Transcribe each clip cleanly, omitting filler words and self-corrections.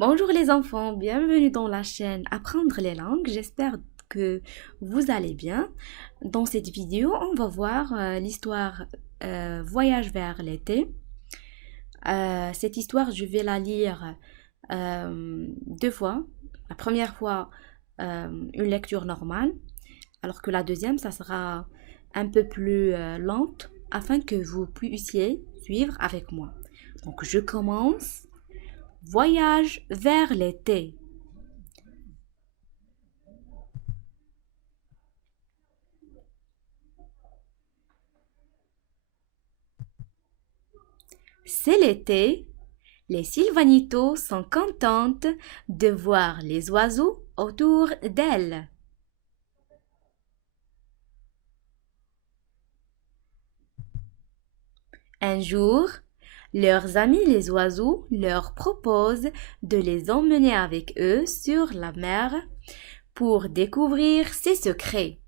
Bonjour les enfants, bienvenue dans la chaîne Apprendre les langues. J'espère que vous allez bien. Dans cette vidéo, on va voir l'histoire Voyage vers l'été. Cette histoire, je vais la lire deux fois. La première fois, une lecture normale, alors que la deuxième, ça sera un peu plus lente afin que vous puissiez suivre avec moi. Donc, je commence. Voyage vers l'été. C'est l'été, les Sylvanitos sont contentes de voir les oiseaux autour d'elles. Un jour, leurs amis les oiseaux leur proposent de les emmener avec eux sur la mer pour découvrir ses secrets.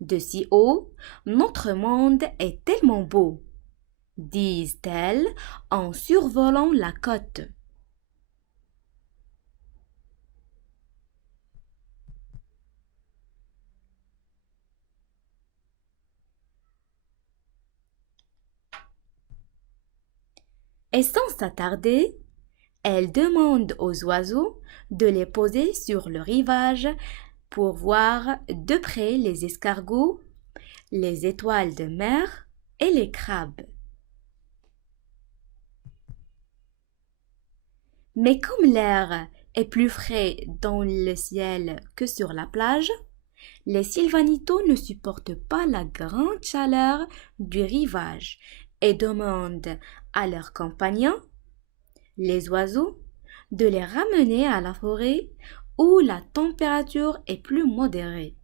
De si haut, notre monde est tellement beau, disent-elles en survolant la côte. Et sans s'attarder, elles demandent aux oiseaux de les poser sur le rivage pour voir de près les escargots, les étoiles de mer et les crabes. Mais comme l'air est plus frais dans le ciel que sur la plage, les Sylvanitos ne supportent pas la grande chaleur du rivage et demandent à leurs compagnons, les oiseaux, de les ramener à la forêt où la température est plus modérée.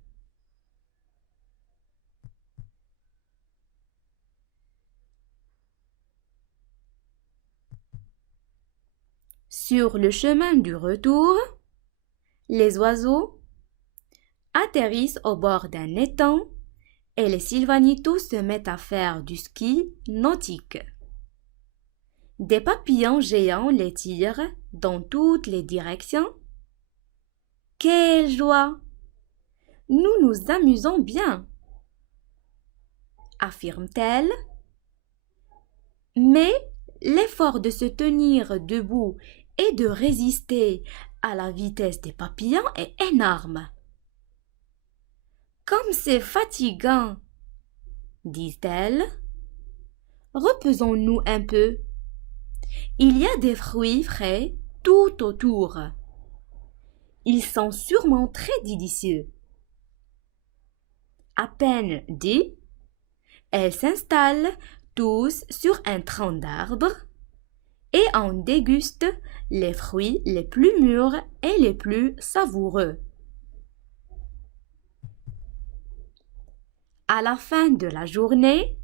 Sur le chemin du retour, les oiseaux atterrissent au bord d'un étang et les Sylvanitos se mettent à faire du ski nautique. Des papillons géants les tirent dans toutes les directions. Quelle joie! Nous nous amusons bien, affirme-t-elle. Mais l'effort de se tenir debout et de résister à la vitesse des papillons est énorme. Comme c'est fatigant, disent-elles, reposons-nous un peu. Il y a des fruits frais tout autour. Ils sont sûrement très délicieux. À peine dit, elles s'installent tous sur un tronc d'arbre et en dégustent les fruits les plus mûrs et les plus savoureux. À la fin de la journée,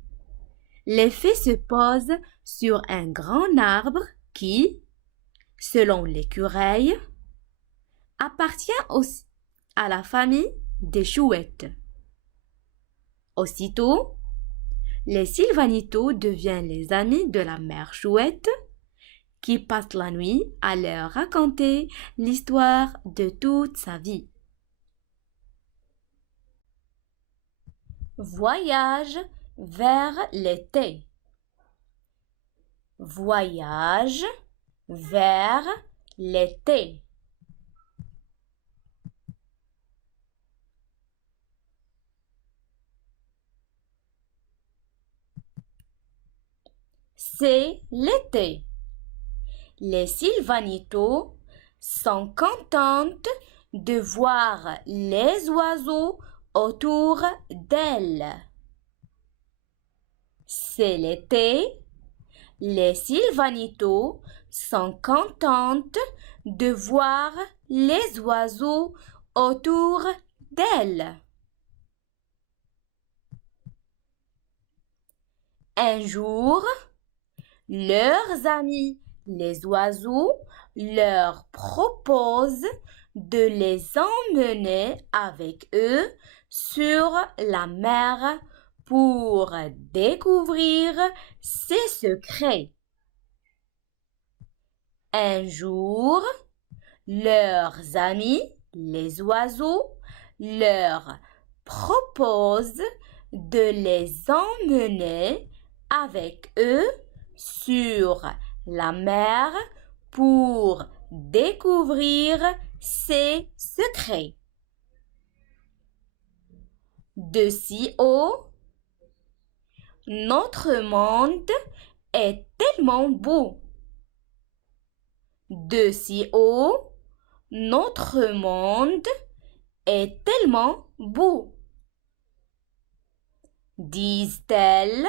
les fées se posent sur un grand arbre qui, selon l'écureuil, appartient aussi à la famille des chouettes. Aussitôt, les Sylvanitos deviennent les amis de la mère chouette qui passe la nuit à leur raconter l'histoire de toute sa vie. Voyage vers l'été. Voyage vers l'été. C'est l'été. Les Sylvanitos sont contentes de voir les oiseaux autour d'elles. C'est l'été. Les Sylvanitos sont contentes de voir les oiseaux autour d'elles. Un jour, leurs amis, les oiseaux, leur proposent de les emmener avec eux sur la mer pour découvrir ses secrets. Un jour, leurs amis, les oiseaux, leur proposent de les emmener avec eux sur la mer pour découvrir ses secrets. De si haut, notre monde est tellement beau. De si haut, notre monde est tellement beau, disent-elles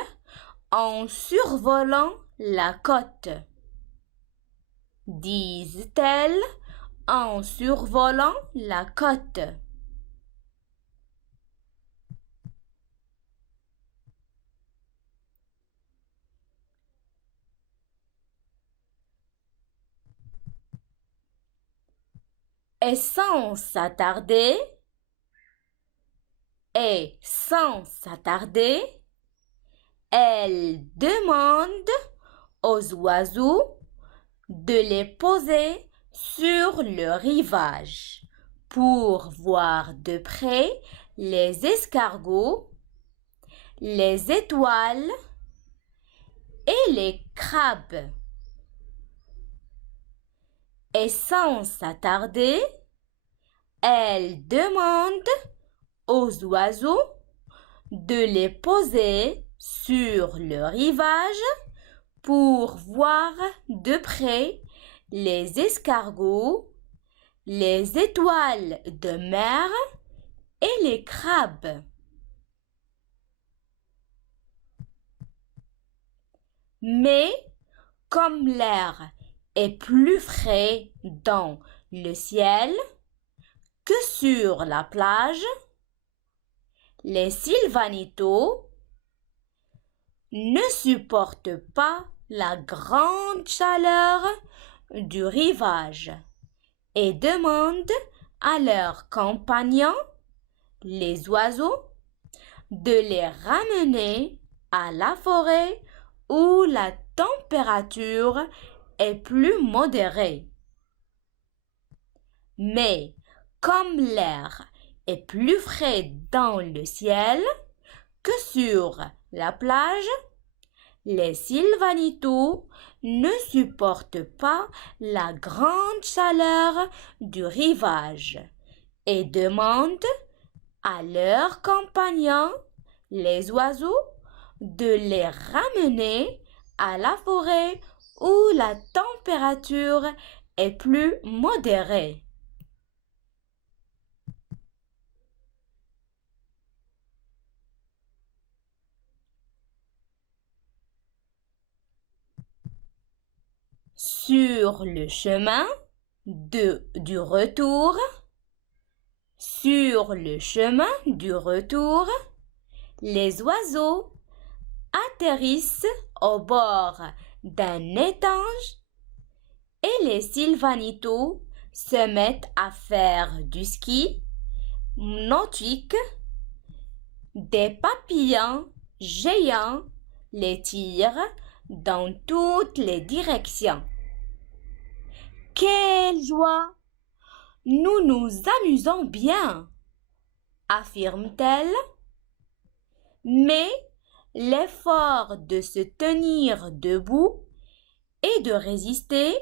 en survolant la côte. Disent-elles en survolant la côte. Et sans s'attarder, elle demande aux oiseaux de les poser sur le rivage pour voir de près les escargots, les étoiles et les crabes. Et sans s'attarder, elle demande aux oiseaux de les poser sur le rivage pour voir de près les escargots, les étoiles de mer et les crabes. Mais comme l'air est plus frais dans le ciel que sur la plage, les Silvanitos ne supportent pas la grande chaleur du rivage et demandent à leurs compagnons, les oiseaux, de les ramener à la forêt où la température est plus modérée. Mais comme l'air est plus frais dans le ciel que sur la plage, les Silvanitos ne supportent pas la grande chaleur du rivage et demandent à leurs compagnons, les oiseaux, de les ramener à la forêt où la température est plus modérée. Sur le chemin du retour, les oiseaux atterrissent au bord d'un étange et les Silvanitos se mettent à faire du ski nautique. Des papillons géants les tirent dans toutes les directions. Quelle joie! Nous nous amusons bien, affirme-t-elle. Mais l'effort de se tenir debout et de résister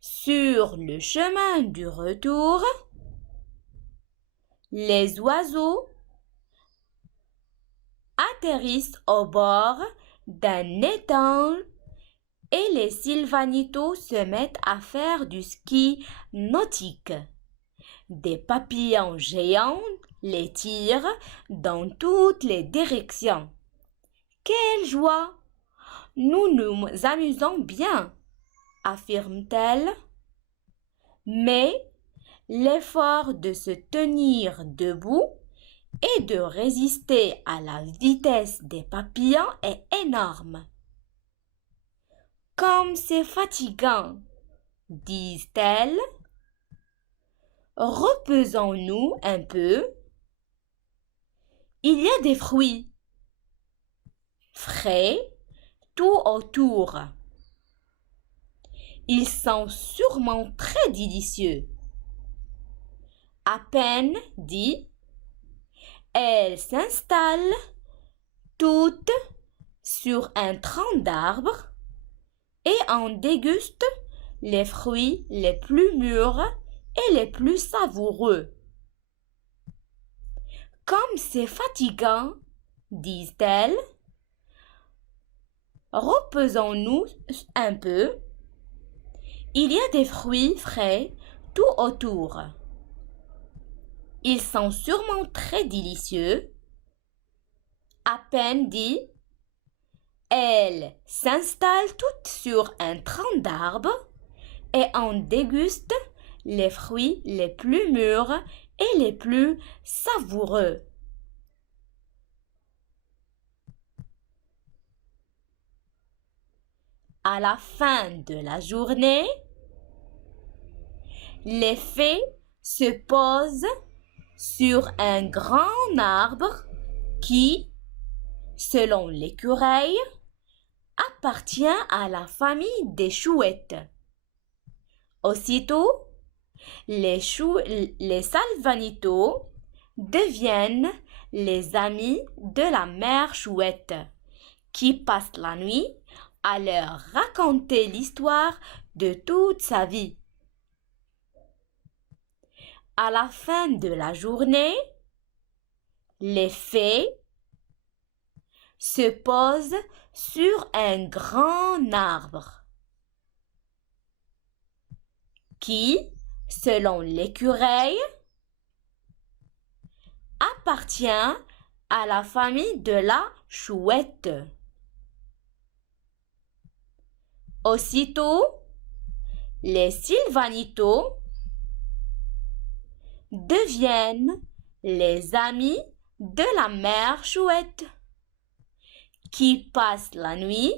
sur le chemin du retour, les oiseaux atterrissent au bord d'un étang et les Silvanitos se mettent à faire du ski nautique. Des papillons géants les tirent dans toutes les directions. Quelle joie! Nous nous amusons bien, affirme-t-elle. Mais l'effort de se tenir debout et de résister à la vitesse des papillons est énorme. Comme c'est fatigant, disent-elles. Reposons-nous un peu. Il y a des fruits frais tout autour. Ils sont sûrement très délicieux. À peine dit, elles s'installent toutes sur un tronc d'arbre et en dégustent les fruits les plus mûrs et les plus savoureux. Comme c'est fatigant, disent-elles, reposons-nous un peu. Il y a des fruits frais tout autour. Ils sont sûrement très délicieux. À peine dit, elles s'installent toutes sur un tronc d'arbre et en dégustent les fruits les plus mûrs et les plus savoureux. À la fin de la journée, les fées se posent sur un grand arbre qui, selon l'écureuil, appartient à la famille des chouettes. Aussitôt, les salvanitos deviennent les amis de la mère chouette qui passe la nuit à leur raconter l'histoire de toute sa vie. À la fin de la journée, les fées se posent sur un grand arbre qui, selon l'écureuil, appartient à la famille de la chouette. Aussitôt, les sylvanitos deviennent les amis de la mère chouette qui passe la nuit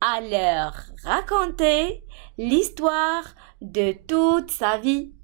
à leur raconter l'histoire de toute sa vie.